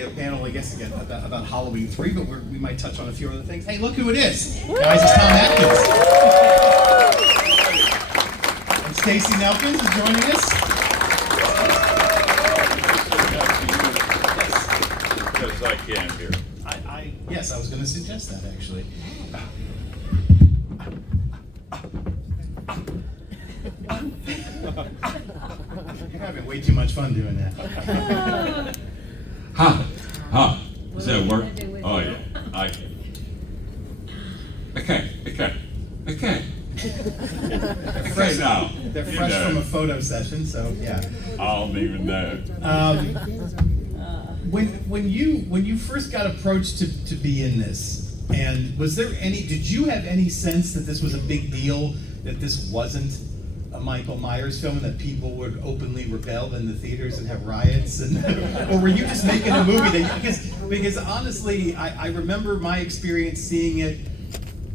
area panel, I guess, again, about Halloween 3, but we might touch on a few other things. Hey, look who it is. Guys, it's Tom Atkins. And Stacey Nelkins is joining us. Yes, I can hear. Yes, I was going to suggest that, actually. You're having way too much fun doing that. Ha! Does that work? Oh yeah. Okay. Fresh, now. They're fresh from a photo session, so yeah. I don't even know. When you first got approached to be in this, and did you have any sense that this was a big deal, that this wasn't a Michael Myers film, that people would openly rebel in the theaters and have riots, or were you just making a movie that because honestly, I remember my experience seeing it.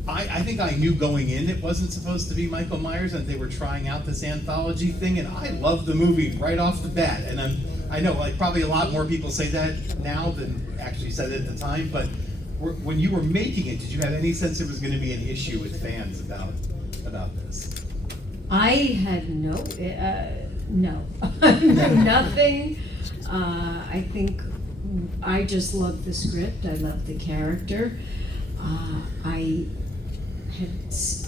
I think I knew going in it wasn't supposed to be Michael Myers, and they were trying out this anthology thing, and I loved the movie right off the bat. And I know, like, probably a lot more people say that now than actually said it at the time, but when you were making it, did you have any sense it was going to be an issue with fans about this? I had no, nothing. I think I just loved the script. I loved the character. I had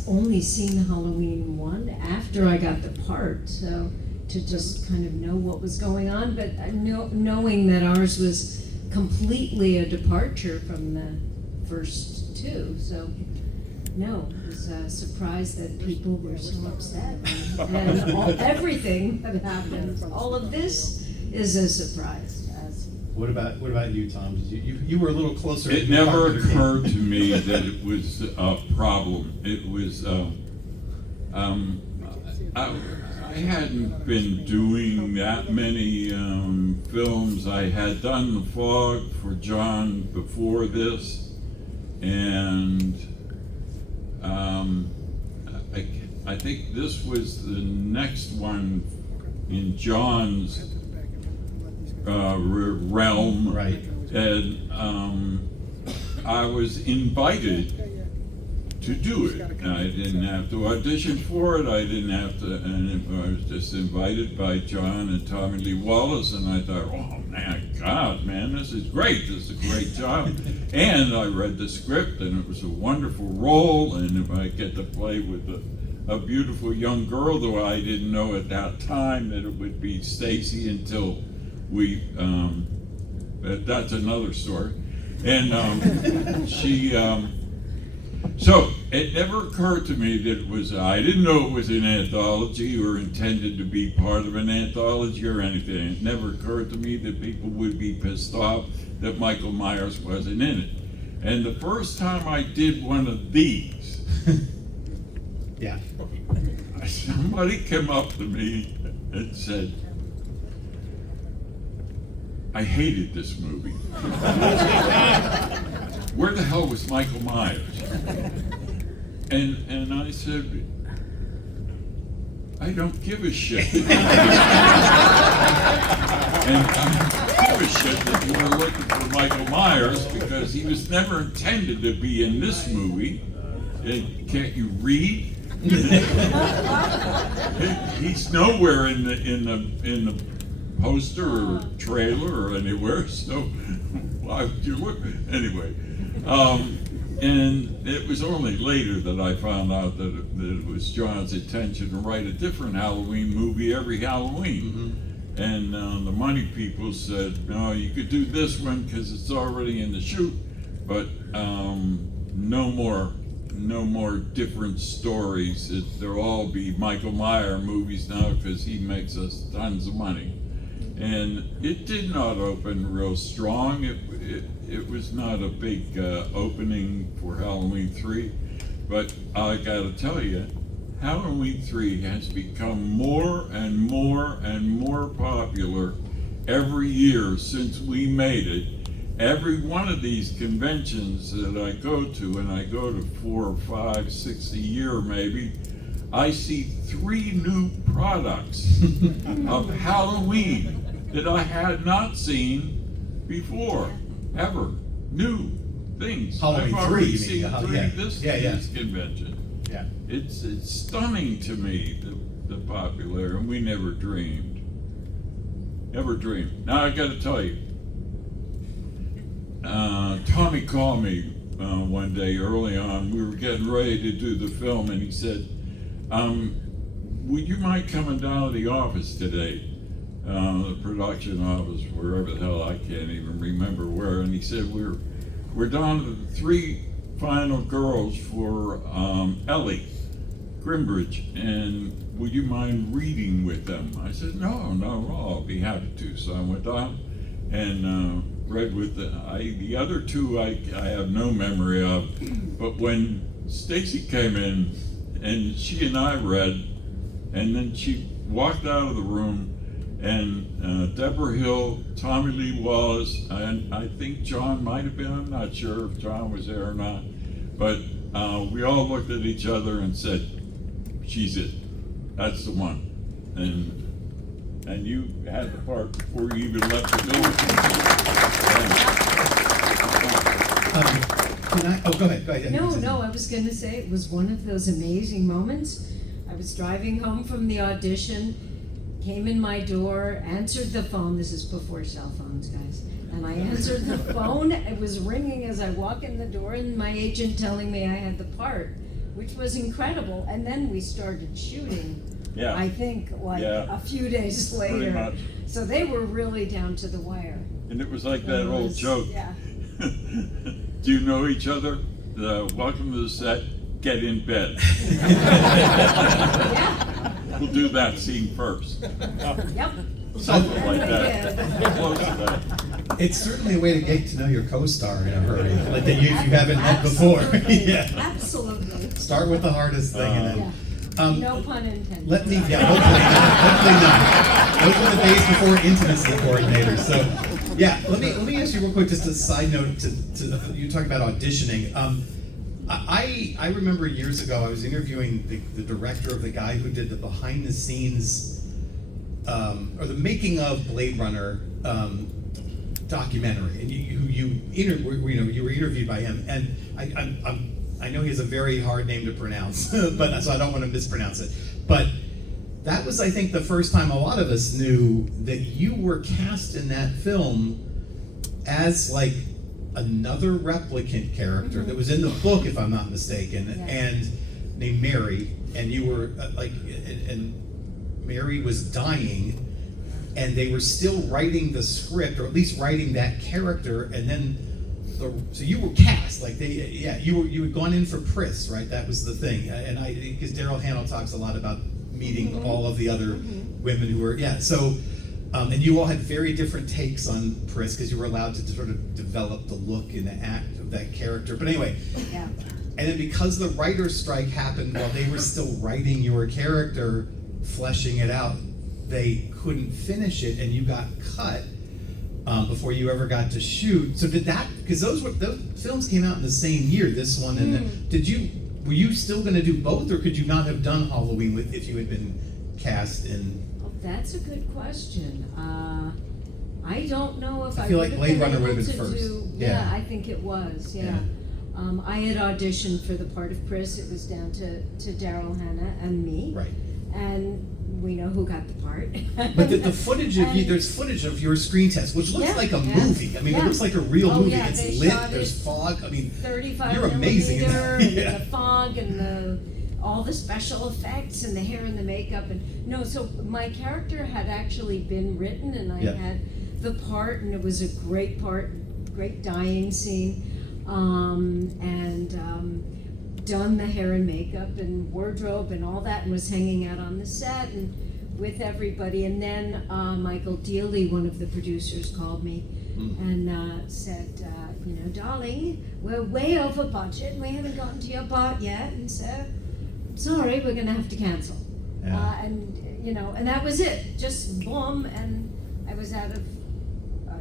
only seen Halloween 1 after I got the part, so to just kind of know what was going on, but knowing that ours was completely a departure from the first two, so no, it was a surprise that people were so upset, and everything that happened, all of this is a surprise to us. What about you, Tom? You were a little closer. It never occurred to me that it was a problem. It was, I hadn't been doing that many films. I had done The Fog for John before this, and I think this was the next one in John's realm, right? And I was invited to do it. I didn't have to audition for it. I didn't have to, and I was just invited by John and Tommy Lee Wallace, and I thought, oh man, this is great. This is a great job. And I read the script, and it was a wonderful role, and if I get to play with a beautiful young girl, though I didn't know at that time that it would be Stacey until we, that's another story. And so it never occurred to me that it was, I didn't know it was an anthology or intended to be part of an anthology or anything. It never occurred to me that people would be pissed off that Michael Myers wasn't in it. And the first time I did one of these, yeah, somebody came up to me and said, I hated this movie. Where the hell was Michael Myers? And I said, I don't give a shit. And I don't give a shit that you were looking for Michael Myers, because he was never intended to be in this movie. Can't you read? He's nowhere in the poster or trailer or anywhere, so why would you look? Anyway, and it was only later that I found out that it was John's intention to write a different Halloween movie every Halloween. Mm-hmm. And the money people said, no, you could do this one because it's already in the shoot, but no more different stories. There'll all be Michael Myers movies now because he makes us tons of money. And it did not open real strong. It was not a big opening for Halloween 3, but I gotta tell you, Halloween 3 has become more and more and more popular every year since we made it. Every one of these conventions that I go to, and I go to 4 or 5, 6 a year maybe, I see 3 new products of Halloween that I had not seen before, ever. New things. Halloween I've already 3, you seen mean, 3 yeah. this Yeah. convention. Yeah. It's stunning to me, the popularity, and we never dreamed. Never dreamed. Now I gotta tell you, Tommy called me one day early on. We were getting ready to do the film, and he said, would you mind coming down to the office today? The production office, wherever the hell, I can't even remember where. And he said, we're down to the 3 final girls for Ellie Grimbridge, and would you mind reading with them? I said, no, I'll be happy to. So I went down and read with the other 2 I have no memory of, but when Stacy came in and she and I read, and then she walked out of the room, and Deborah Hill, Tommy Lee Wallace, and I think John might have been, I'm not sure if John was there or not, but we all looked at each other and said, she's it, that's the one. And you had the part before you even left the building. Go ahead. No, I was gonna say, it was one of those amazing moments. I was driving home from the audition, came in my door, answered the phone. This is before cell phones, guys. And I answered the phone. It was ringing as I walk in the door, and my agent telling me I had the part, which was incredible. And then we started shooting. Yeah. I think a few days later. Pretty much. So they were really down to the wire. And it was like that old joke. Yeah. Do you know each other? Welcome to the set. Get in bed. Yeah. We'll do that scene first. Yep. Something like Yeah. that. Close to that. It's certainly a way to get to know your co-star in a hurry, like that if you haven't met before. Yeah. Absolutely. Start with the hardest thing, and Yeah. then. No pun intended. Hopefully not. Those were the days before intimacy coordinators. So, yeah, let me ask you real quick, just a side note to you talking about auditioning. I remember years ago I was interviewing the director of the guy who did the behind the scenes or the making of Blade Runner documentary, and you were interviewed by him, and I know he has a very hard name to pronounce, but so I don't want to mispronounce it. But that was, I think, the first time a lot of us knew that you were cast in that film as like another replicant character that was in the book, if I'm not mistaken, and named Mary, and you were and Mary was dying, and they were still writing the script, or at least writing that character, and then. So you were cast, you had gone in for Pris, right? That was the thing, and because Daryl Hannah talks a lot about meeting all of the other women who were, so, and you all had very different takes on Pris because you were allowed to sort of develop the look and the act of that character. But anyway, and then because the writer's strike happened while they were still writing your character, fleshing it out, they couldn't finish it, and you got cut. Before you ever got to shoot. So did that, because those films came out in the same year, this one, and then were you still going to do both, or could you not have done Halloween if you had been cast in? Oh, that's a good question. I don't know if I feel like would Blade have Runner been would have able been to first. do. Yeah, I think it was. Yeah. I had auditioned for the part of Pris. It was down to Daryl Hannah and me. Right. And we know who got the part. But the footage of you, there's footage of your screen test, which looks like a movie. I mean, it looks like a real movie. Yeah, it's they lit, shot there's it fog. I mean, 35 you're amazing in that. millimeter, and the fog and all the special effects and the hair and the makeup. So my character had actually been written, and I had the part, and it was a great part, great dying scene, and done the hair and makeup and wardrobe and all that, and was hanging out on the set and with everybody. And then Michael Dealey, one of the producers, called me and said, darling, we're way over budget and we haven't gotten to your part yet, and so sorry, we're gonna have to cancel. And that was it, just boom, and I was out of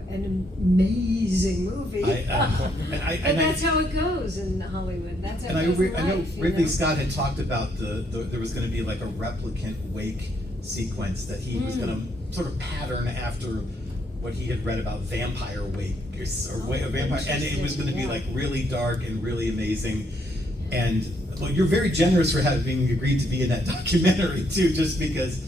an amazing movie. And that's how it goes in Hollywood. That's how it goes in life, I know Ridley Scott had talked about there was going to be like a replicant wake sequence that he was going to sort of pattern after what he had read about Vampire Week or Vampire, and it was going to be like really dark and really amazing. And well, you're very generous for having agreed to be in that documentary too, just because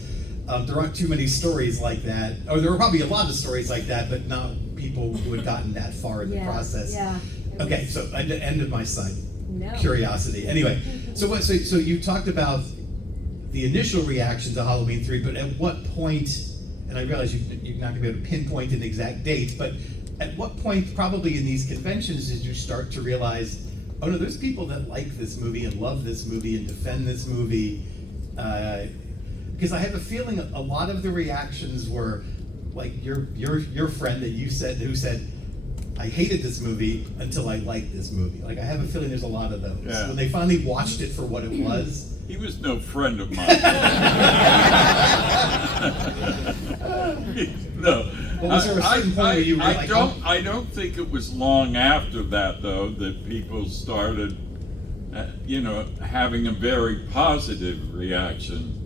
there aren't too many stories like that. Or there were probably a lot of stories like that, but not people who had gotten that far in the process. Yeah. Okay, so end of my side. No. Curiosity. Anyway, so you talked about the initial reaction to Halloween 3, but at what point, and I realize you're not going to be able to pinpoint an exact date, but at what point, probably in these conventions, did you start to realize, oh no, there's people that like this movie and love this movie and defend this movie? Because I have a feeling a lot of the reactions were like your friend that you said, who said, I hated this movie until I liked this movie. Like, I have a feeling there's a lot of those. Yeah. When they finally watched it for what it was. He was no friend of mine. No. Well, was there a certain point where you were like, I don't think it was long after that, though, that people started, having a very positive reaction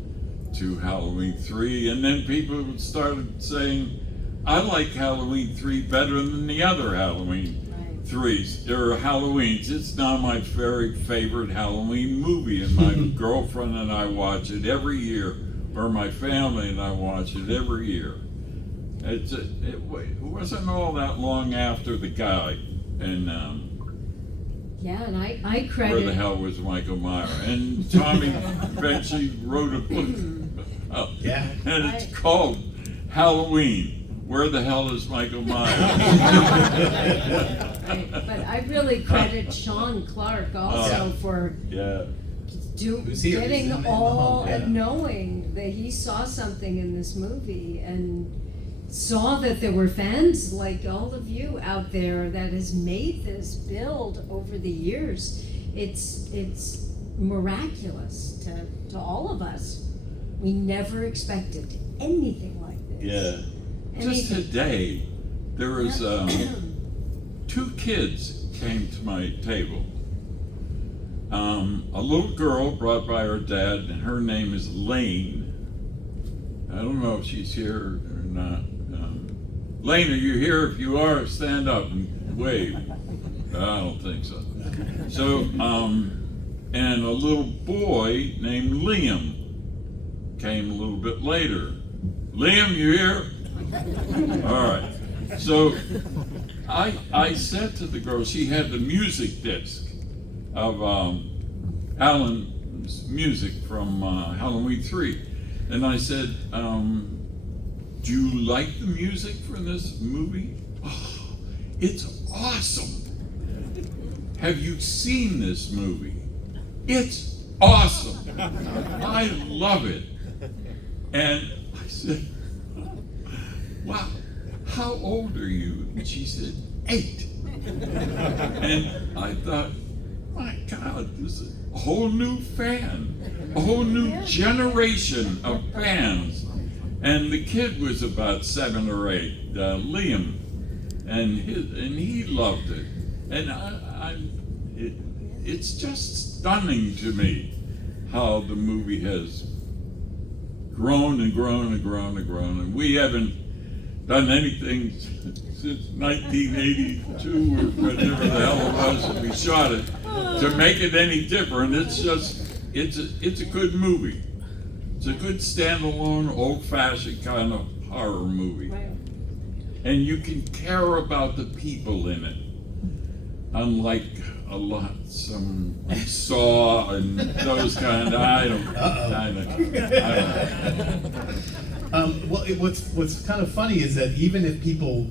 to Halloween 3. And then people started saying, I like Halloween 3 better than the other Halloween 3s or Halloweens. It's now my very favorite Halloween movie, and my girlfriend and I watch it every year, or my family and I watch it every year. It wasn't all that long after The Guide, and Yeah, and I credit. Where the Hell Was Michael Myers? And Tommy eventually wrote a book. Yeah. And it's called Halloween. Where the hell is Michael Myers? But I really credit Sean Clark also for getting all and knowing that he saw something in this movie and saw that there were fans like all of you out there that has made this build over the years. It's miraculous to all of us. We never expected anything like this. Yeah. Just today, there was 2 kids came to my table. A little girl brought by her dad, and her name is Lane. I don't know if she's here or not. Lane, are you here? If you are, stand up and wave. I don't think so. So, and a little boy named Liam came a little bit later. Liam, you here? All right. So I said to the girl, she had the music disc of Alan's music from Halloween 3. And I said, do you like the music for this movie? Oh, it's awesome. Have you seen this movie? It's awesome. I love it. And I said, wow, how old are you? And she said, 8. And I thought, my God, this is a whole new fan, a whole new generation of fans. And the kid was about 7 or 8, Liam, and he loved it. And it's just stunning to me how the movie has grown and grown and grown and grown, and we haven't done anything since 1982 or whatever the hell it was that we shot it to make it any different. It's just, it's a good movie. It's a good standalone, old-fashioned kind of horror movie. Right. And you can care about the people in it. Unlike some Saw and those kind of, I don't know. Well, what's kind of funny is that even if people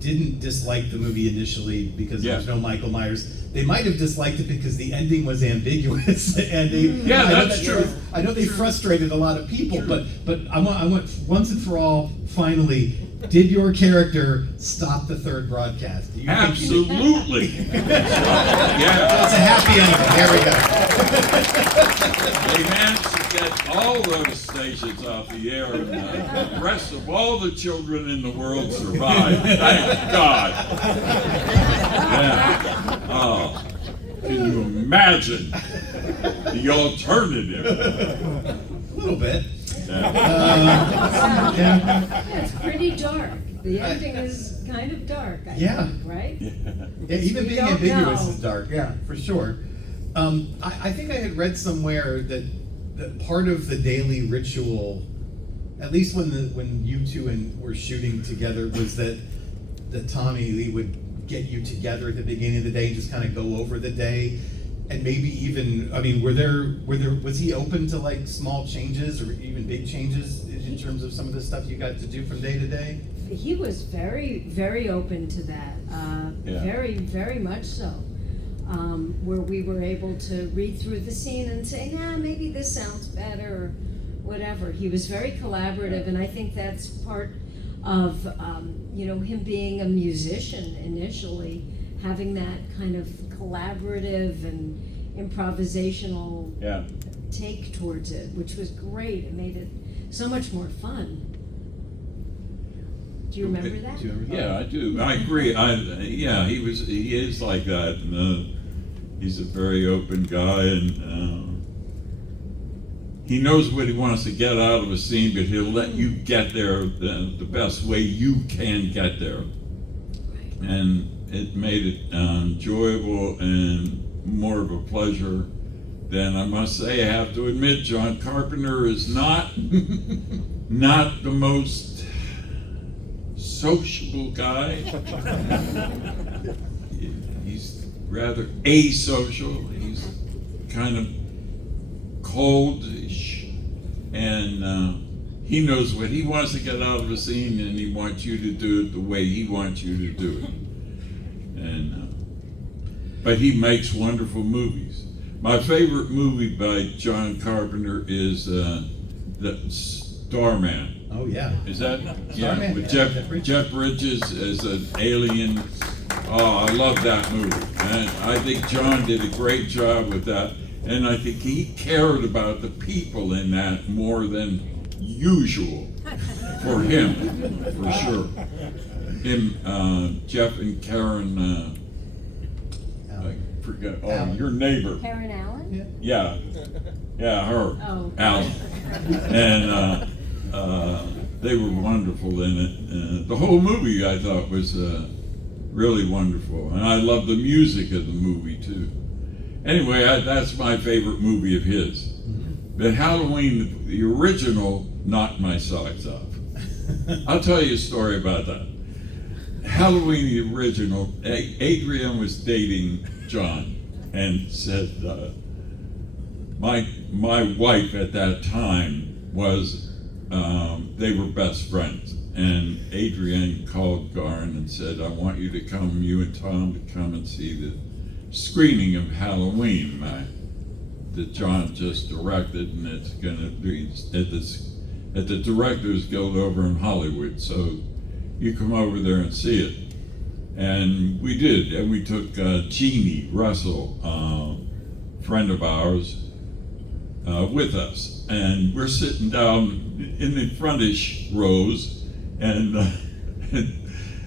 didn't dislike the movie initially because there was no Michael Myers, they might have disliked it because the ending was ambiguous. And that's true. I know they frustrated a lot of people, but I want once and for all, finally, did your character stop the third broadcast? Do you Absolutely. Yeah. That's a happy ending. There we go. They managed to get all those stations off the air, and the rest of all the children in the world survived. Thank God. Yeah. Oh, can you imagine the alternative? A little bit. Yeah. Yeah. It's pretty dark. The ending is kind of dark, I Yeah. think, right? Yeah, even We being don't ambiguous know. is dark. Yeah, for sure. I think I had read somewhere that part of the daily ritual, at least when you two were shooting together, was that Tommy Lee would get you together at the beginning of the day and just kind of go over the day, and maybe even, I mean, was he open to like small changes or even big changes in terms of some of the stuff you got to do from day to day? He was very, very open to that, Yeah. very, very much so. Where we were able to read through the scene and say, nah, maybe this sounds better, or whatever. He was very collaborative, and I think that's part of, him being a musician initially, having that kind of collaborative and improvisational Yeah. take towards it, which was great. It made it so much more fun. Do you remember that? Do you remember that? Yeah, I do. I agree. He is like that. And, he's a very open guy, and he knows what he wants to get out of a scene, but he'll let you get there the best way you can get there. Right. And it made it enjoyable and more of a pleasure. Then I must say, I have to admit, John Carpenter is not the most sociable guy. He's rather asocial. He's kind of coldish, and he knows what he wants to get out of a scene, and he wants you to do it the way he wants you to do it. But he makes wonderful movies. My favorite movie by John Carpenter is the Starman. Oh yeah. Is that Starman, with yeah, Jeff Bridges as an alien? Oh, I love that movie. And I think John did a great job with that. And I think he cared about the people in that more than usual for him, for sure. Jeff and Karen. I forget. Oh, Alan. your neighbor. Karen Allen? Yeah, her. Oh. Alan. And they were wonderful in it. The whole movie I thought was really wonderful, and I love the music of the movie too. Anyway, that's my favorite movie of his. But Halloween, the original, knocked my socks off. I'll tell you a story about that. Halloween, the original, Adrian was dating John and said, my wife at that time was, they were best friends. And Adrian called Garn and said, I want you and Tom to come and see the screening of Halloween that John just directed, and it's going to be at the Directors Guild over in Hollywood. So you come over there and see it. And we did, and we took Jeannie Russell, friend of ours, with us. And we're sitting down in the frontish rows, and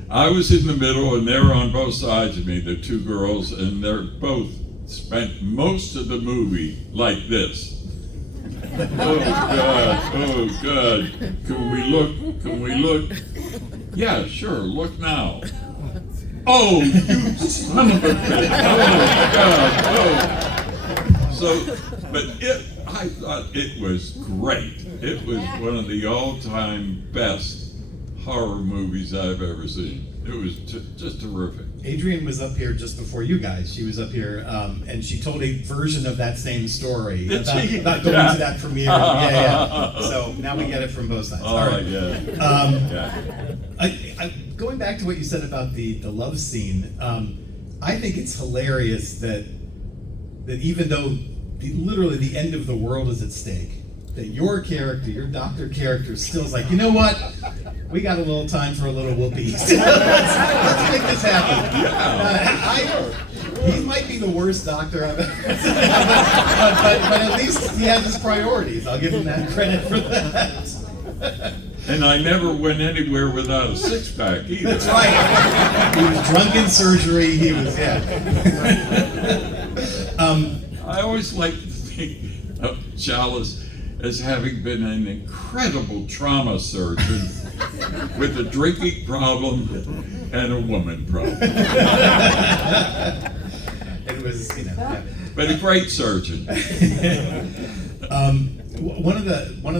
I was in the middle, and they were on both sides of me, the two girls, and they're both spent most of the movie like this. Oh God, can we look? Yeah, sure, look now. Oh, you son of a bitch! Oh God! Oh. So, but I thought it was great. It was one of the all-time best horror movies I've ever seen. It was just terrific. Adrian was up here just before you guys. She was up here, and she told a version of that same story Did about, she? about going Yeah. to that premiere. Yeah. So now we get it from both sides. All right, yeah. Yeah. Going back to what you said about the love scene, I think it's hilarious that even though literally the end of the world is at stake, that your character, your doctor character, still is like, you know what? We got a little time for a little whoopee. let's make this happen. Yeah. He might be the worst doctor I've ever seen, but at least he has his priorities. I'll give him that credit for that. And I never went anywhere without a six-pack either. That's right. He was drunk in surgery. He was, yeah. I always like to think of Chalice as having been an incredible trauma surgeon with a drinking problem and a woman problem. It was, you know. Yeah. But a great surgeon. One of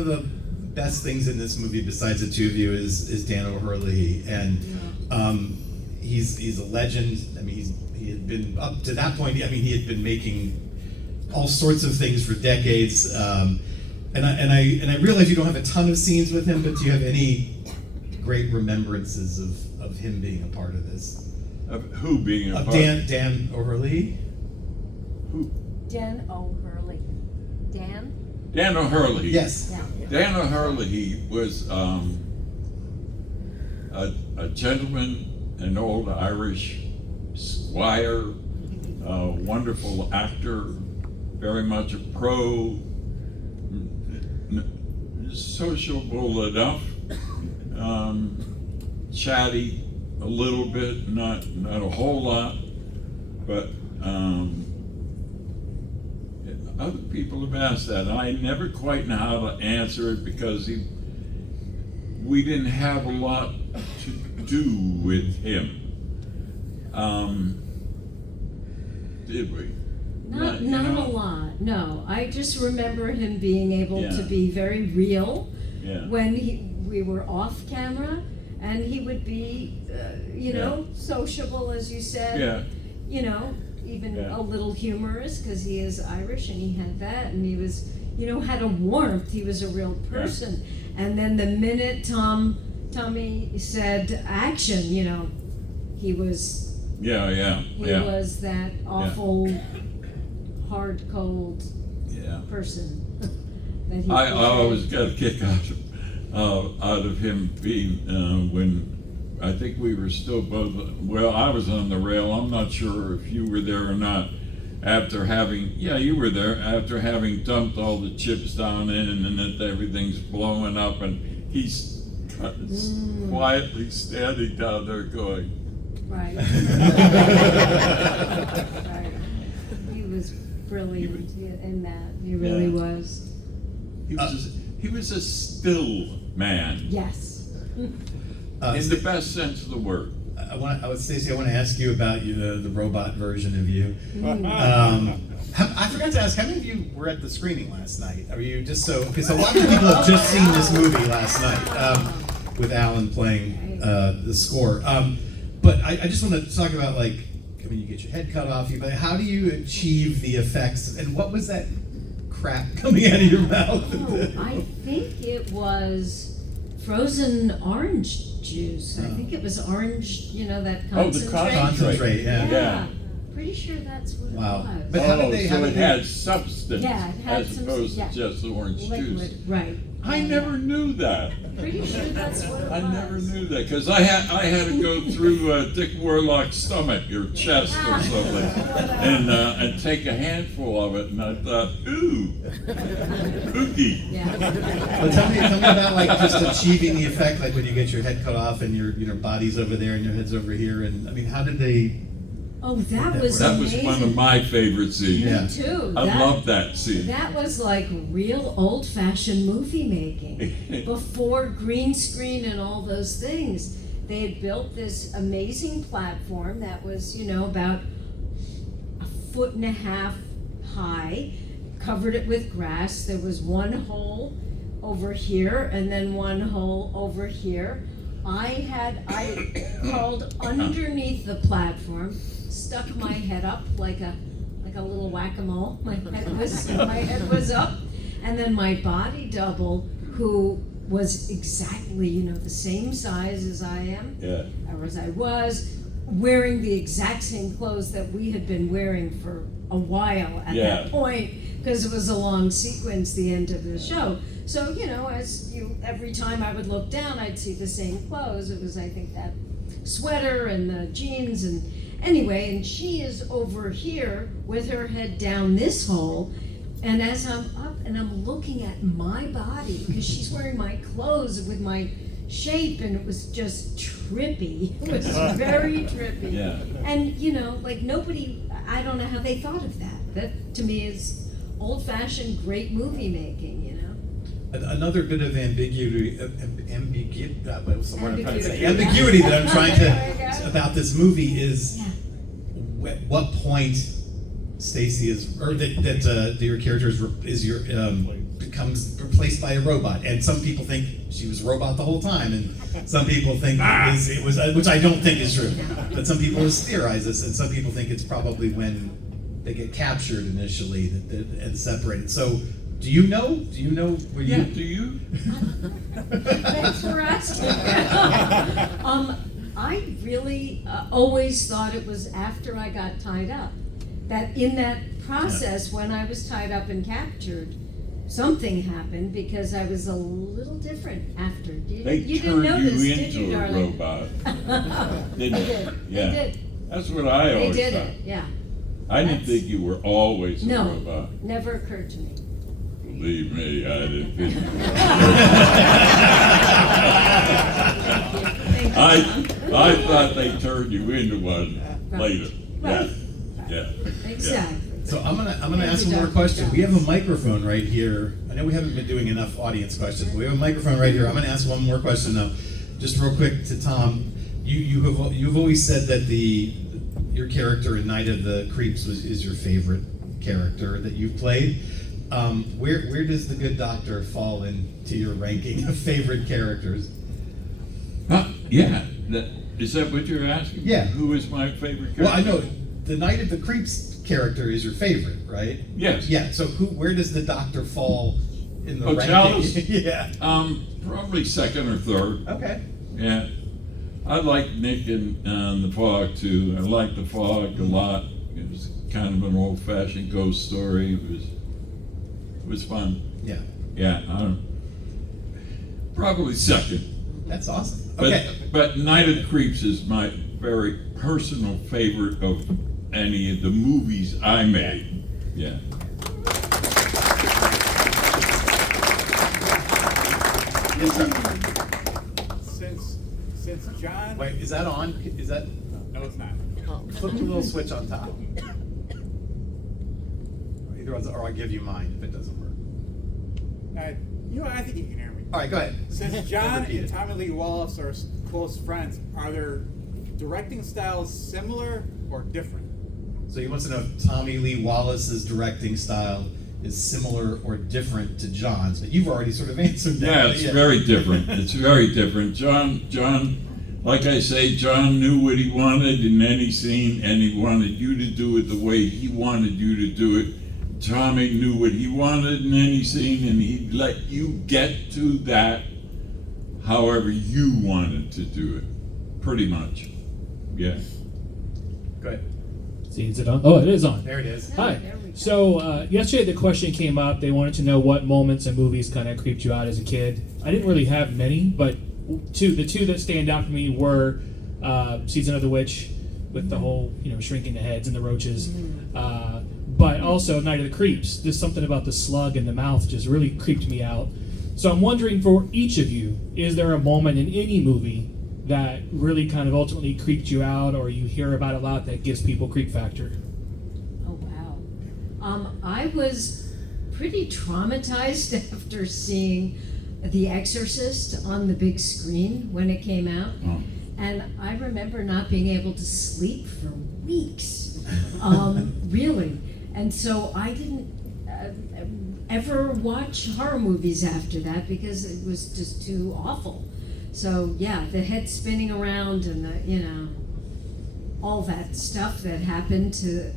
the best things in this movie, besides the two of you, is Dan O'Hurley, and he's a legend. I mean, he had been up to that point. I mean, he had been making all sorts of things for decades. And I realize you don't have a ton of scenes with him, but do you have any great remembrances of him being a part of this? Of who being a Of part? Dan O'Hurley? Who? Dan O'Hurley. Dan? Dan O'Hurley. Yes. Yeah. Dan O'Hurley was a gentleman, an old Irish squire, a wonderful actor, very much a pro, sociable enough, chatty a little bit, not a whole lot, but other people have asked that, and I never quite know how to answer it because we didn't have a lot to do with him. Did we? Not you know? a lot, no. I just remember him being able to Yeah. be very real Yeah. when we were off camera, and he would be, you know, sociable, as you said. Yeah. You know, even Yeah. a little humorous, because he is Irish, and he had that, and he was, you know, had a warmth. He was a real person. And then the minute Tommy said action, you know, he was Yeah. was that awful, hard, cold Yeah. person that he I portrayed. always got a kick out of him being when I think we were still both. Well, I was on the rail. I'm not sure if you were there or not. After having, you were there. After having dumped all the chips down in, and that everything's blowing up, and he's quietly standing down there going. Right. Right. He was brilliant in that. He really Yeah. was. He was a still man Yes. in the best sense of the word. Stacey, I want to ask you about the robot version of you. I forgot to ask, how many of you were at the screening last night? Are you just because a lot of people have just seen this movie last night with Alan playing the score. But I just want to talk about, like, I mean, you get your head cut off, but how do you achieve the effects? And what was that crap coming out of your mouth? Oh, I think it was frozen orange juice. I think it was orange, you know, that Oh, the concentrate. Concentrate, yeah. Yeah. Pretty sure that's what Wow. it was. But how did they- so how it did they- had substance Yeah, it had as some- opposed yeah. to just orange Liquid, juice. right. I never knew that. Pretty sure that's what it was. I never knew that because I had to go through Dick Warlock's stomach or chest or something, and take a handful of it, and I thought, ooh, oogie. Yeah. Well, tell me about, like, just achieving the effect, like when you get your head cut off and your body's over there and your head's over here, and I mean, how did they? Oh, that was That was amazing. one of my favorite scenes. Yeah. Me too. I love that scene. That was like real old-fashioned movie making. Before green screen and all those things, they had built this amazing platform that was, you know, about 1.5 feet high, covered it with grass. There was one hole over here and then one hole over here. I crawled underneath the platform, stuck my head up like a little whack-a-mole. My head was up, and then my body double, who was exactly, you know, the same size as I am, Yeah. or as I was, wearing the exact same clothes that we had been wearing for a while at Yeah. that point, because it was a long sequence, the end of the show. So, you know, every time I would look down, I'd see the same clothes. It was, I think, that sweater and the jeans, and anyway, and she is over here with her head down this hole, and as I'm up and I'm looking at my body, because she's wearing my clothes with my shape, and it was just trippy. It was very trippy. Yeah. And, you know, like nobody, I don't know how they thought of that. That, to me, is old-fashioned great movie making, you know? Another bit of ambiguity, what's the word I'm trying to say? Ambiguity. Ambiguity that I'm trying There you to go. about this movie is Yeah. at what point Stacy is, or that your character becomes replaced by a robot, and some people think she was a robot the whole time, and some people think it was, which I don't think is true. But some people theorize this, and some people think it's probably when they get captured initially and separated. So, do you know? Do you know where you? Yeah, do you? Thanks for asking. I really always thought it was after I got tied up. That in that process, when I was tied up and captured, something happened because I was a little different after. They You turned didn't notice, you did you, into a darling? robot. They Didn't did. they? They Yeah. did. That's what I They always did thought. it. Yeah. I didn't That's- think you were always a No, robot. never occurred to me. Believe me, I didn't think you Thank you. I thought they turned you into one Right. later. Right. Yeah. Exactly. So I'm gonna Thank ask you, one more Dr. question. Jones. We have a microphone right here. I know we haven't been doing enough audience questions, but we have a microphone right here. I'm gonna ask one more question though, just real quick to Tom. You've always said that your character in Night of the Creeps is your favorite character that you've played. Where does the Good Doctor fall into your ranking of favorite characters? Yeah. Is that what you're asking? Yeah. Who is my favorite character? Well, I know the Night of the Creeps character is your favorite, right? Yes. Yeah. So where does the Doctor fall in the Oh, ranking? Chalice? Yeah. Probably second or third. Okay. Yeah. I like Nick and the Fog too. I like the Fog a lot. It was kind of an old-fashioned ghost story. It was fun. Yeah. Yeah. Probably second. That's awesome. But, Okay. but Night of the Creeps is my very personal favorite of any of the movies I made. Yeah. Yes, sir. Since John. Wait, is that on? Is that? No, it's not. Flip the little switch on top. Either one's, or I'll give you mine if it doesn't work. I think you can hear me. All right, go ahead. Since John Repeat and it. Tommy Lee Wallace are close friends, are their directing styles similar or different? So he wants to know if Tommy Lee Wallace's directing style is similar or different to John's, but you've already sort of answered that. Yeah, it's very different. It's very different. John, like I say, John knew what he wanted in any scene, and he wanted you to do it the way he wanted you to do it. Tommy knew what he wanted in any scene, and he'd let you get to that however you wanted to do it. Pretty much. Yeah. Go ahead. See, is it on? Oh, it is on. There it is. Hi. There we go. So yesterday the question came up. They wanted to know what moments in movies kind of creeped you out as a kid. I didn't really have many, but the two that stand out for me were Season of the Witch, with the whole shrinking the heads and the roaches, but also Night of the Creeps. There's something about the slug in the mouth just really creeped me out. So I'm wondering, for each of you, is there a moment in any movie that really kind of ultimately creeped you out, or you hear about a lot that gives people creep factor? Oh, wow. I was pretty traumatized after seeing The Exorcist on the big screen when it came out. Oh. And I remember not being able to sleep for weeks, really. And so I didn't ever watch horror movies after that because it was just too awful. So yeah, the head spinning around and all that stuff that happened to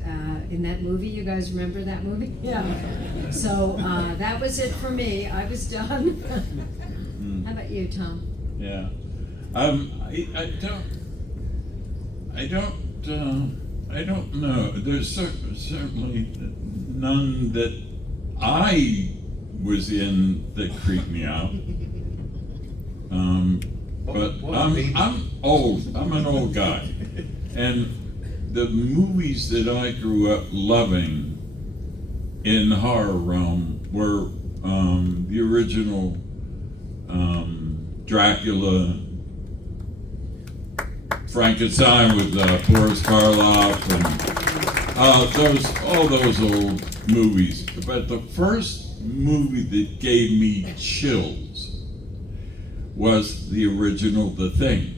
in that movie. You guys remember that movie? Yeah. So that was it for me. I was done. How about you, Tom? Yeah. I don't know. There's certainly none that I was in that creeped me out. But I'm old. I'm an old guy, and the movies that I grew up loving in the horror realm were the original Dracula, Frankenstein with Boris Karloff, and all those old movies. But the first movie that gave me chills was the original The Thing.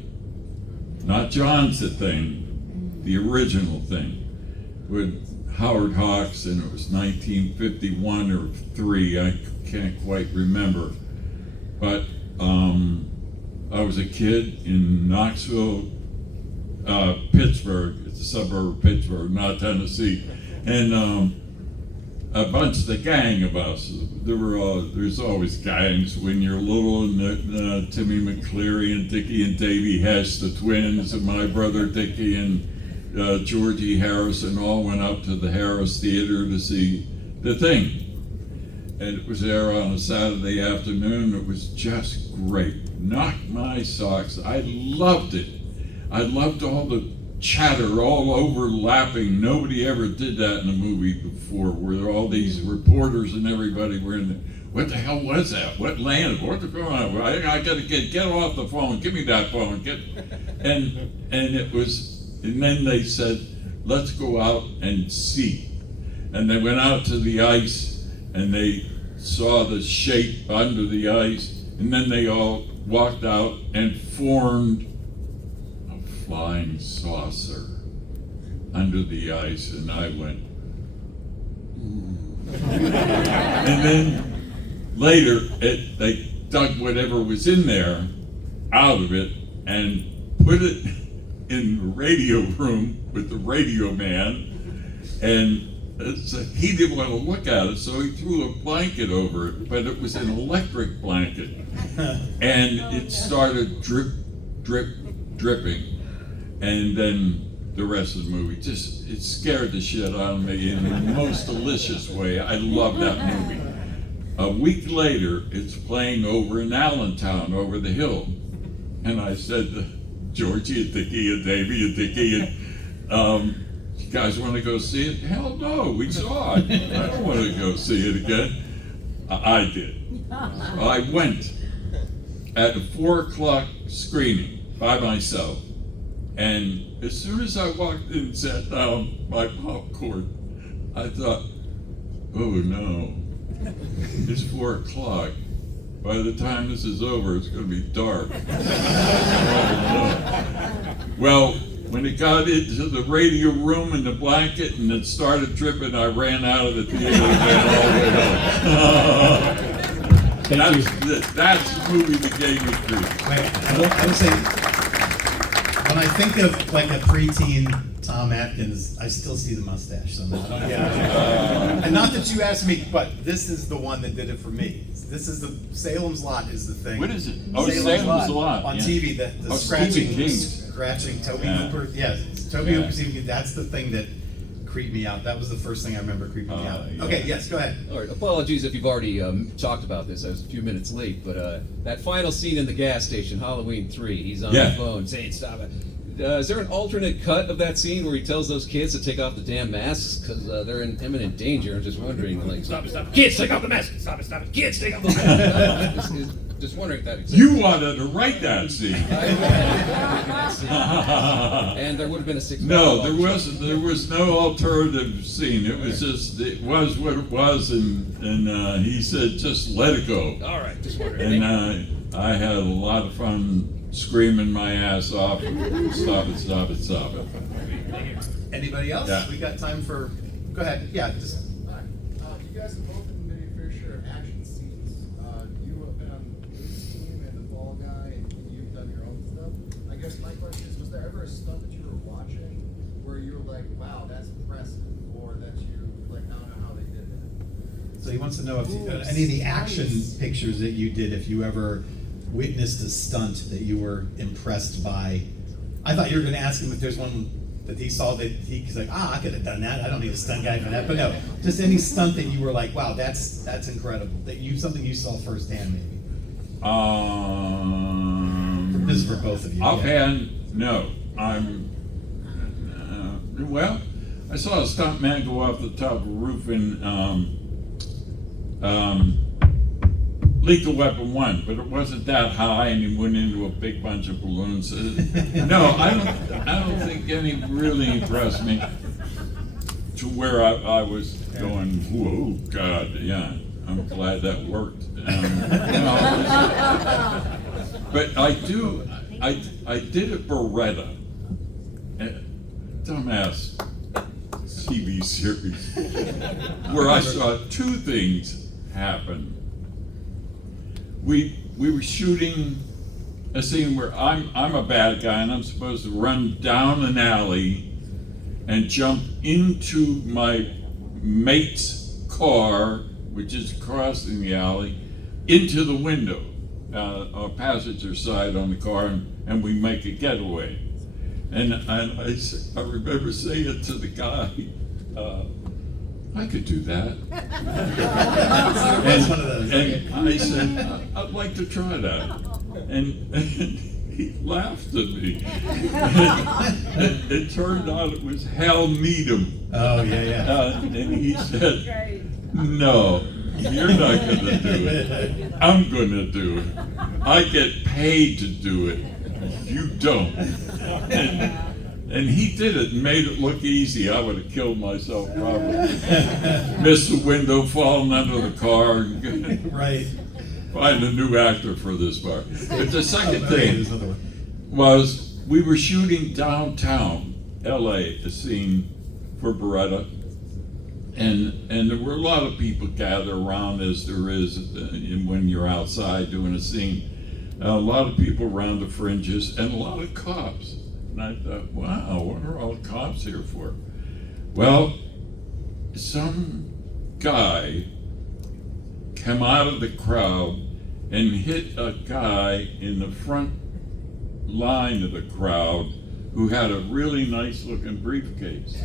Not John's The Thing, the original Thing. With Howard Hawks, and it was 1951 or 3, I can't quite remember. But I was a kid in Knoxville, Pittsburgh. It's a suburb of Pittsburgh, not Tennessee. And a bunch of the gang of us. There's always gangs when you're little, and Timmy McCleary and Dickie and Davy Hess, the twins, and my brother Dickie and Georgie Harrison all went up to the Harris Theater to see The Thing. And it was there on a Saturday afternoon. It was just great. Knocked my socks. I loved it. I loved all the chatter, all overlapping. Nobody ever did that in a movie before, where all these reporters and everybody were in there. What the hell was that? What landed? What's going on? I gotta get off the phone. Give me that phone. And it was, and then they said, let's go out and see. And they went out to the ice, and they saw the shape under the ice, and then they all walked out and formed a flying saucer under the ice, and I went, ooh. And then later, they dug whatever was in there out of it and put it in the radio room with the radio man, and he didn't want to look at it, so he threw a blanket over it, but it was an electric blanket. And it started dripping. And then the rest of the movie, it scared the shit out of me in the most delicious way. I love that movie. A week later, it's playing over in Allentown, over the hill. And I said to Georgie and Dickie and Davey and Dickie, you guys want to go see it? Hell no, we saw it. I don't want to go see it again. I did. I went at a 4 o'clock screening by myself. And as soon as I walked in and sat down my popcorn, I thought, oh no, it's 4 o'clock. By the time this is over, it's going to be dark. Oh, no. Well, when it got into the radio room and the blanket and it started dripping, I ran out of the theater and ran all the way home. That's the movie that gave me grief. I would say, when I think of like a preteen Tom Atkins, I still see the mustache somehow. And not that you asked me, but this is the one that did it for me. This is the Salem's Lot is the thing. What is it? Oh, Salem's Lot. On yeah. TV, the scratching, Stephen Toby Hooper. Yeah, Toby Hooper. That's the thing that creeped me out. That was the first thing I remember creeping me out. Yeah. Okay, yes, go ahead. All right, apologies if you've already talked about this. I was a few minutes late, but that final scene in the gas station, Halloween 3, he's on the phone saying, stop it. Is there an alternate cut of that scene where he tells those kids to take off the damn masks because they're in imminent danger? I'm just wondering, like, stop it, kids, take off the mask, stop it, kids, take off the mask. Just wondering if that exists. You wanted to write that scene. And there would have been a $6. No, there was no alternative scene. It was just, it was what it was, and he said, just let it go. All right, just wondering. And I had a lot of fun screaming my ass off, stop it. Anybody else? Yeah. We got time for, go ahead. Yeah, just. You guys have both been in a fair share of action scenes. You have been on the police team and the Fall Guy, and you've done your own stuff. I guess my question is, was there ever a stunt that you were watching where you were like, wow, that's impressive, or that you like, I don't know how they did that? So he wants to know if any of the action pictures that you did, if you ever witnessed a stunt that you were impressed by. I thought you were going to ask him if there's one that he saw that he's like, I could have done that. I don't need a stunt guy for that. But no, just any stunt that you were like, wow, that's incredible. That something you saw firsthand, maybe. This is for both of you. Offhand, no. Well, I saw a stunt man go off the top of a roof in Lethal Weapon 1, but it wasn't that high, and he went into a big bunch of balloons. No, I don't think any really impressed me to where I was going, whoa, God, yeah. I'm glad that worked. But I did a Beretta, a dumbass TV series, where I saw two things happen. We were shooting a scene where I'm a bad guy and I'm supposed to run down an alley and jump into my mate's car, which is crossing the alley, into the window, or passenger side on the car, and we make a getaway. And I remember saying to the guy, I could do that. That's one of those. And I said, I'd like to try that. And he laughed at me. It turned out it was Hal Needham. Oh, yeah. And he said, no, you're not going to do it. I'm going to do it. I get paid to do it. You don't. And he did it and made it look easy. I would have killed myself probably. Missed the window, fallen under the car. Right. Find a new actor for this part. But the second Okay, thing there's another one. was we were shooting downtown LA, a scene for Beretta. And there were a lot of people gather around, as there is when you're outside doing a scene. A lot of people around the fringes and a lot of cops. And I thought, wow, what are all the cops here for? Well, some guy came out of the crowd and hit a guy in the front line of the crowd who had a really nice looking briefcase.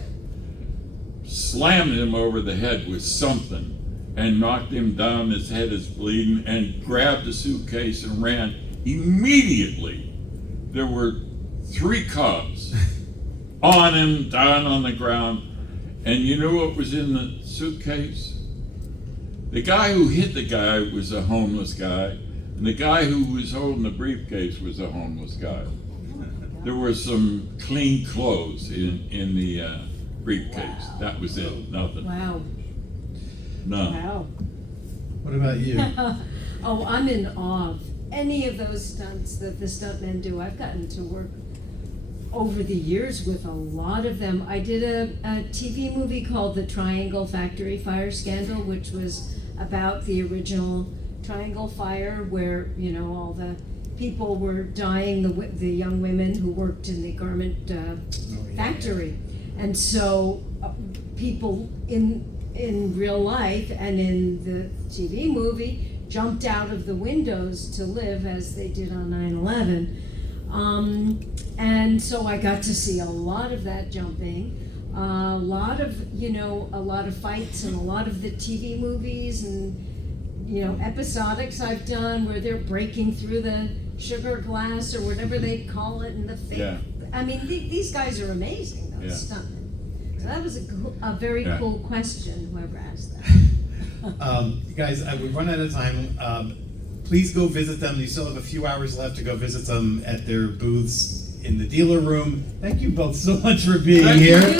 Slammed him over the head with something and knocked him down. His head is bleeding, and grabbed the suitcase and ran. Immediately, there were 3 cops on him, down on the ground. And you know what was in the suitcase? The guy who hit the guy was a homeless guy, and the guy who was holding the briefcase was a homeless guy. There were some clean clothes in the briefcase. That was it. Nothing. Wow. None. Wow. What about you? Oh, I'm in awe of any of those stunts that the stuntmen do. I've gotten to work over the years with a lot of them. I did a TV movie called The Triangle Factory Fire Scandal, which was about the original Triangle Fire, where, you know, all the people were dying, the young women who worked in the garment factory. And so people in real life and in the TV movie jumped out of the windows to live, as they did on 9/11. And so I got to see a lot of that jumping, a lot of fights, and a lot of the TV movies and, you know, episodics I've done where they're breaking through the sugar glass or whatever they call it, and the fake. Yeah. I mean, these guys are amazing, those stuntmen. So that was a very cool question, whoever asked that. Guys, we've run out of time. Please go visit them. You still have a few hours left to go visit them at their booths in the dealer room. Thank you both so much for being here. You and